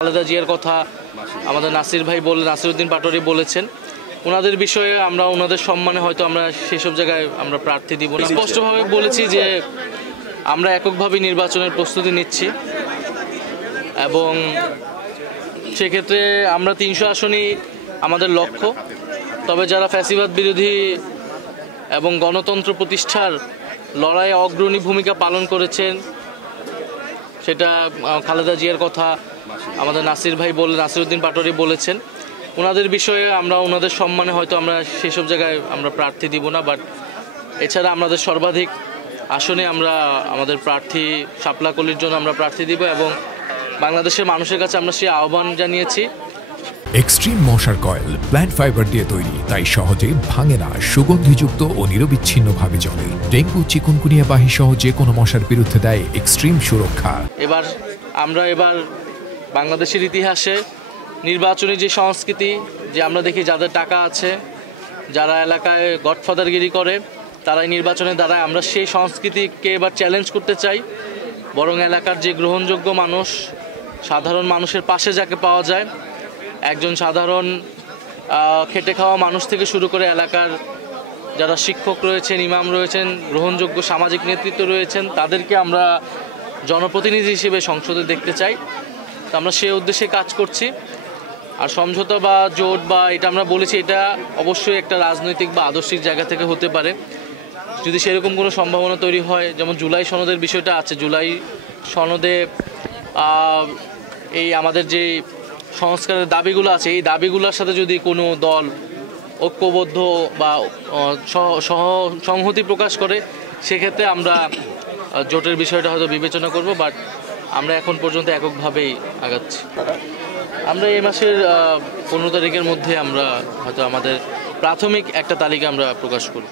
খালেদা জিয়ার কথা আমাদের নাসিরউদ্দিন পাটোয়ারি বলেছেন। ওনাদের বিষয়ে আমরা ওনাদের সম্মানে হয়তো আমরা সেসব জায়গায় আমরা প্রার্থী দিব না। স্পষ্টভাবে বলেছি যে আমরা এককভাবে নির্বাচনের প্রস্তুতি নিচ্ছি এবং সেক্ষেত্রে আমরা ৩০০ আসনই আমাদের লক্ষ্য। তবে যারা ফ্যাসিবাদ বিরোধী এবং গণতন্ত্র প্রতিষ্ঠার লড়াইয়ে অগ্রণী ভূমিকা পালন করেছেন, সেটা খালেদা জিয়ার কথা আমাদের নাসিরউদ্দিন পাটোয়ারি বলেছেন। ওনাদের বিষয়ে আমরা ওনাদের সম্মানে হয়তো আমরা সেসব জায়গায় আমরা প্রার্থী দিব না। বাট এছাড়া আমাদের সর্বাধিক আসনে আমরা আমাদের প্রার্থী শাপলা কলির জন্য আমরা প্রার্থী দিব এবং বাংলাদেশের মানুষের কাছে আমরা সেই আহ্বান জানিয়েছি। এক্সট্রিম মশার কয়েল প্ল্যান্ট ফাইবার দিয়ে তৈরি, তাই সহজে ভাঙে না, সুগন্ধিযুক্ত ও নিরবিচ্ছিন্নভাবে জ্বলে। ডেঙ্গু, চিকুনগুনিয়া বাহি সহ যে কোনো মশার বিরুদ্ধে দেয় এক্সট্রিম সুরক্ষা। আমরা বাংলাদেশের ইতিহাসে নির্বাচনী যে সংস্কৃতি, যে আমরা দেখি যাদের টাকা আছে, যারা এলাকায় গডফাদারগিরি করে, তারাই নির্বাচনের দ্বারা আমরা সেই সংস্কৃতিকে এবার চ্যালেঞ্জ করতে চাই। বরং এলাকার যে গ্রহণযোগ্য মানুষ, সাধারণ মানুষের পাশে যাকে পাওয়া যায়, একজন সাধারণ খেটে খাওয়া মানুষ থেকে শুরু করে এলাকার যারা শিক্ষক রয়েছেন, ইমাম রয়েছেন, গ্রহণযোগ্য সামাজিক নেতৃত্ব রয়েছেন, তাদেরকে আমরা জনপ্রতিনিধি হিসেবে সংসদে দেখতে চাই। তো আমরা সেই উদ্দেশ্যে কাজ করছি। আর সমঝোতা বা জোট বা এটা আমরা বলেছি, এটা অবশ্যই একটা রাজনৈতিক বা আদর্শিক জায়গা থেকে হতে পারে। যদি সেরকম কোনো সম্ভাবনা তৈরি হয়, যেমন জুলাই সনদের বিষয়টা আছে, জুলাই সনদে এই আমাদের যে সংস্কারের দাবিগুলো আছে, এই দাবিগুলোর সাথে যদি কোনো দল ঐক্যবদ্ধ বা সংহতি প্রকাশ করে, সেক্ষেত্রে আমরা জোটের বিষয়টা হয়তো বিবেচনা করব। বাট আমরা এখন পর্যন্ত এককভাবেই আগাচ্ছি। আমরা এই মাসের 15 তারিখের মধ্যে আমরা হয়তো আমাদের প্রাথমিক একটা তালিকা আমরা প্রকাশ করব।